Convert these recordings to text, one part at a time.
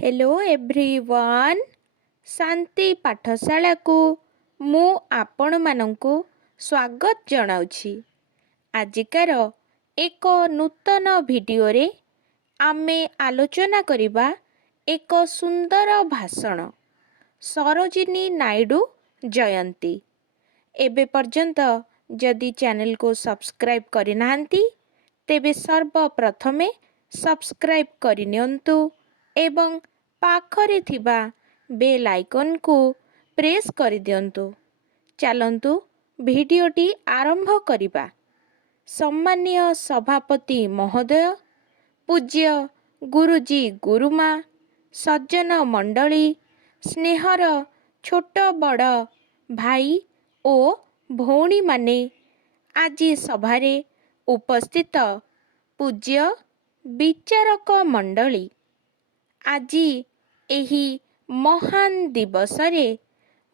Hello everyone शांति पाठशाला को मु आपण मानंकु स्वागत जनाउछि। आजिकार एक नूतन वीडियो रे आमे आलोचना करिबा एक सुंदर भाषण सरोजिनी नायडू जयंती। एबे पर्यंत जदि चैनल को सब्सक्राइब करिनाहांती तेबे सर्वप्रथमे सब्सक्राइब करिनियंतु एवं पाखरे थिबा बेल आइकन को प्रेस करि दियंतु। चलंतु वीडियोटी आरंभ करिबा। सम्मानीय सभापति महोदय, पूज्य गुरुजी गुरुमा, सज्जन मंडली, स्नेहर छोट बड़ भाई ओ भौणी माने, आजि सभारे उपस्थित पूज्य विचारक मंडली, आजि एही महान दिवसरे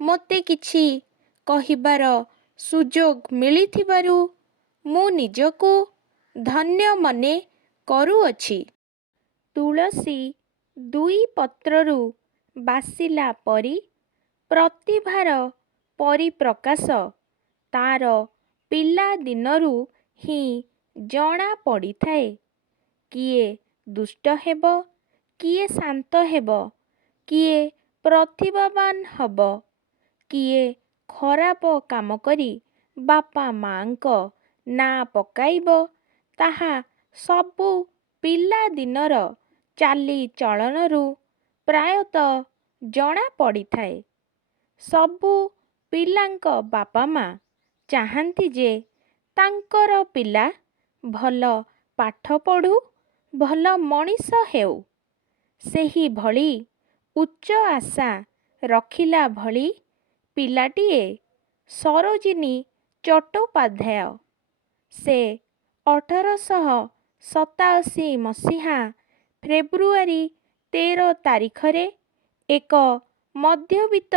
मोते किछि कहिबार सुजोग मिलिथिबारु मु निजको धन्य मने करूअछि। तुलसी दुई पत्ररु बासिला परी प्रतिभार परिप्रकाश तार पिला दिनरु ही जणा पड़िथाए। किए दुष्ट हेब, किए शांत हेब, किए प्रतिभावान हब, किए खराब काम करी बापा मांक ना पकाइब, ताहा सबु पिला दिनर चाली चलनरु प्रायतः जणा पड़िथाए। सबु पिलांक बापा मा चाहंती जे तांकर पिला भल पाठ पढ़ु, भल मनीष हेउ। सेही भली उच्च आशा रखिला भली पिलाटिए सरोजिनी चट्टोपाध्याय। से 1887 मसीहा फेब्रुआरी 13 तारिखरे एक मध्यवित्त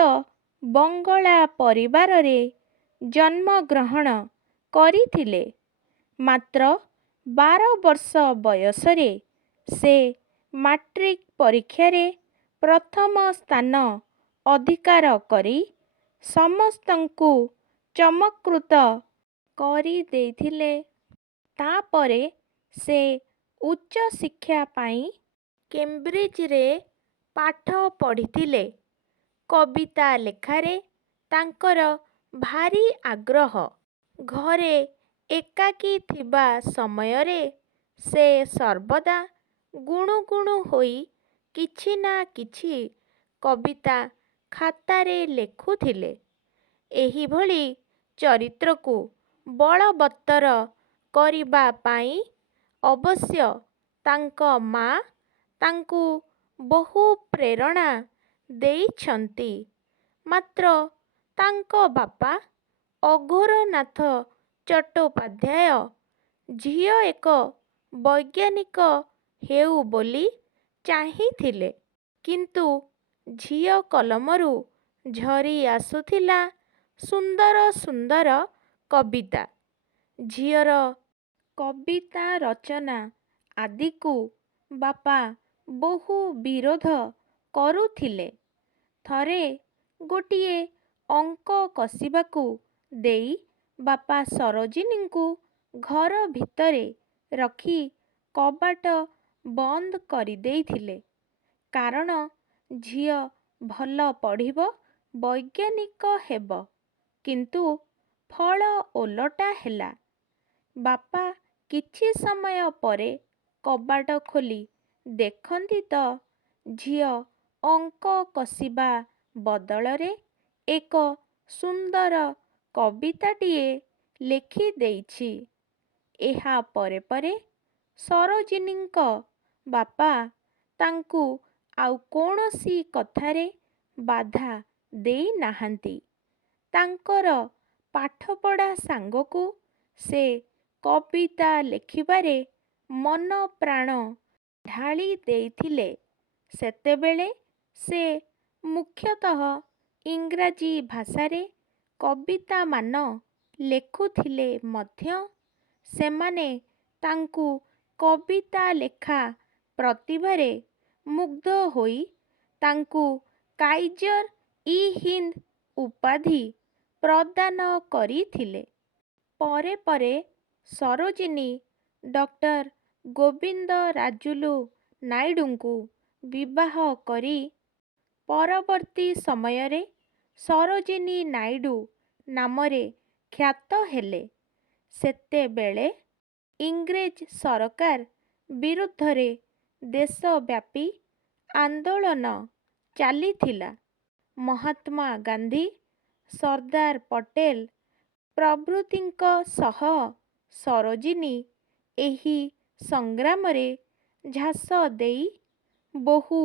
बंगला परिवार रे जन्म ग्रहण करिथिले। मात्र 12 वर्ष बयसरे से मैट्रिक परीक्षा रे प्रथम स्थान अधिकार करी समस्तंकु चमत्कृत करी देथिले। तापरे से उच्च शिक्षा पाई कैम्ब्रिज रे पाठ पढ़िथिले। कविता लेखारे तांकर भारी आग्रह। घरे एकाकी थिबा समयरे से सर्वदा गुणु गुणु होई किछि ना किछि कविता खातारे लेखुथिले। एही भली चरित्रକୁ बलवत्तर କରିବା ପାଇଁ ଅବଶ୍ୟ ତାଙ୍କ ମା ତାଙ୍କୁ ବହୁ ପ୍ରେରଣା ଦେଇଛନ୍ତି। ମାତ୍ର ତାଙ୍କ ବାପା ଅଘୋରନାଥ ଚଟ୍ଟୋପାଧ୍ୟାୟ ଝିଅ ଏକ ବୈଜ୍ଞାନିକ ହେଉ ବୋଲି ଚାହିଁଥିଲେ। କିନ୍ତୁ ଝିଅ କଲମରୁ ଝରି ଆସୁଥିଲା ସୁନ୍ଦର ସୁନ୍ଦର କବିତା। ଝିଅର କବିତା ରଚନା ଆଦିକୁ ବାପା ବହୁ ବିରୋଧ କରୁଥିଲେ। ଥରେ ଗୋଟିଏ ଅଙ୍କ କଷିବାକୁ ଦେଇ ବାପା ସରୋଜିନୀଙ୍କୁ ଘର ଭିତରେ ରଖି କବାଟ ବନ୍ଦ କରିଦେଇଥିଲେ। କାରଣ ଝିଅ ଭଲ ପଢ଼ିବ, ବୈଜ୍ଞାନିକ ହେବ। କିନ୍ତୁ ଫଳ ଓଲଟା ହେଲା। ବାପା କିଛି ସମୟ ପରେ କବାଟ ଖୋଲି ଦେଖନ୍ତି ତ ଝିଅ ଅଙ୍କ କଷିବା ବଦଳରେ ଏକ ସୁନ୍ଦର କବିତାଟିଏ ଲେଖିଦେଇଛି। ଏହା ପରେ ପରେ ସରୋଜିନୀଙ୍କ ବାପା ତାଙ୍କୁ ଆଉ କୌଣସି କଥାରେ ବାଧା ଦେଇନାହାନ୍ତି। ତାଙ୍କର ପାଠପଢ଼ା ସାଙ୍ଗକୁ ସେ କବିତା ଲେଖିବାରେ ମନ ପ୍ରାଣ ଢାଳି ଦେଇଥିଲେ। ସେତେବେଳେ ସେ ମୁଖ୍ୟତଃ ଇଂରାଜୀ ଭାଷାରେ କବିତାମାନ ଲେଖୁଥିଲେ ମଧ୍ୟ ସେମାନେ ତାଙ୍କୁ କବିତା ଲେଖା ପ୍ରତିଭାରେ ମୁଗ୍ଧ ହୋଇ ତାଙ୍କୁ କାଇଜର ଇ ହିନ୍ଦ ଉପାଧି ପ୍ରଦାନ କରିଥିଲେ। ପରେ ପରେ ସରୋଜିନୀ ଡକ୍ଟର ଗୋବିନ୍ଦରାଜୁଲୁ ନାଇଡୁଙ୍କୁ ବିବାହ କରି ପରବର୍ତ୍ତୀ ସମୟରେ ସରୋଜିନୀ ନାଇଡୁ ନାମରେ ଖ୍ୟାତ ହେଲେ। ସେତେବେଳେ ଇଂରେଜ ସରକାର ବିରୁଦ୍ଧରେ ଦେଶବ୍ୟାପୀ ଆନ୍ଦୋଳନ ଚାଲିଥିଲା। ମହାତ୍ମା ଗାନ୍ଧୀ, ସର୍ଦ୍ଦାର ପଟେଲ ପ୍ରଭୃତିଙ୍କ ସହ ସରୋଜିନୀ ଏହି ସଂଗ୍ରାମରେ ଝାସ ଦେଇ ବହୁ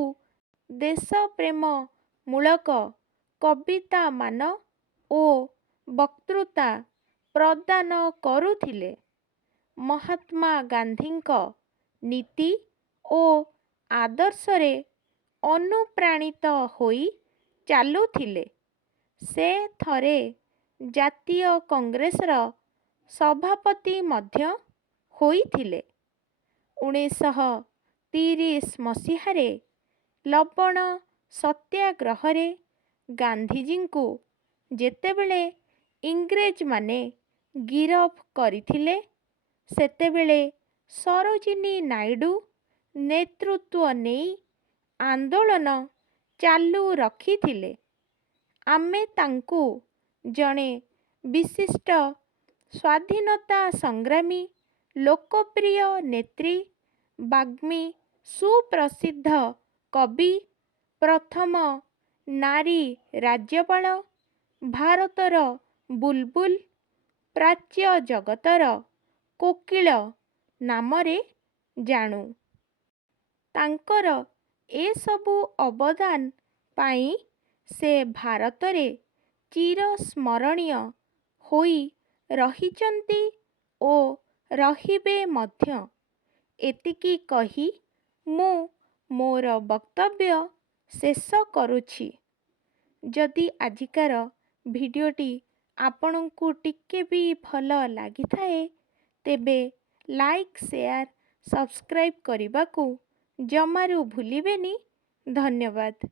ଦେଶପ୍ରେମମୂଳକ କବିତାମାନ ଓ ବକ୍ତୃତା ପ୍ରଦାନ କରୁଥିଲେ। ମହାତ୍ମା ଗାନ୍ଧୀଙ୍କ ନୀତି ଓ ଆଦର୍ଶରେ ଅନୁପ୍ରାଣିତ ହୋଇ ଚାଲୁଥିଲେ। ସେ ଥରେ ଜାତୀୟ କଂଗ୍ରେସର ସଭାପତି ମଧ୍ୟ ହୋଇଥିଲେ। 1930 ମସିହାରେ ଲବଣ ସତ୍ୟାଗ୍ରହରେ ଗାନ୍ଧୀଜୀଙ୍କୁ ଯେତେବେଳେ ଇଂରେଜମାନେ ଗିରଫ କରିଥିଲେ, ସେତେବେଳେ ସରୋଜିନୀ ନାଇଡୁ ନେତୃତ୍ୱ ନେଇ ଆନ୍ଦୋଳନ ଚାଲୁ ରଖିଥିଲେ। ଆମେ ତାଙ୍କୁ ଜଣେ ବିଶିଷ୍ଟ ସ୍ୱାଧୀନତା ସଂଗ୍ରାମୀ, ଲୋକପ୍ରିୟ ନେତ୍ରୀ, ବାଗ୍ମୀ, ସୁପ୍ରସିଦ୍ଧ କବି, ପ୍ରଥମ ନାରୀ ରାଜ୍ୟପାଳ, ଭାରତର ବୁଲବୁଲ, ପ୍ରାଚ୍ୟ ଜଗତର କୋକିଳ ନାମରେ ଜାଣୁ। ତାଙ୍କର ଏସବୁ ଅବଦାନ ପାଇଁ ସେ ଭାରତରେ ଚିରସ୍ମରଣୀୟ ହୋଇ ରହିଛନ୍ତି ଓ ରହିବେ ମଧ୍ୟ। ଏତିକି କହି ମୁଁ ମୋର ବକ୍ତବ୍ୟ ଶେଷ କରୁଛି। ଯଦି ଆଜିକାର ଭିଡ଼ିଓଟି ଆପଣଙ୍କୁ ଟିକେ ବି ଭଲ ଲାଗିଥାଏ, ତେବେ ଲାଇକ୍, ସେୟାର, ସବସ୍କ୍ରାଇବ୍ କରିବାକୁ ଜମାରୁ ଭୁଲିବେନି। ଧନ୍ୟବାଦ।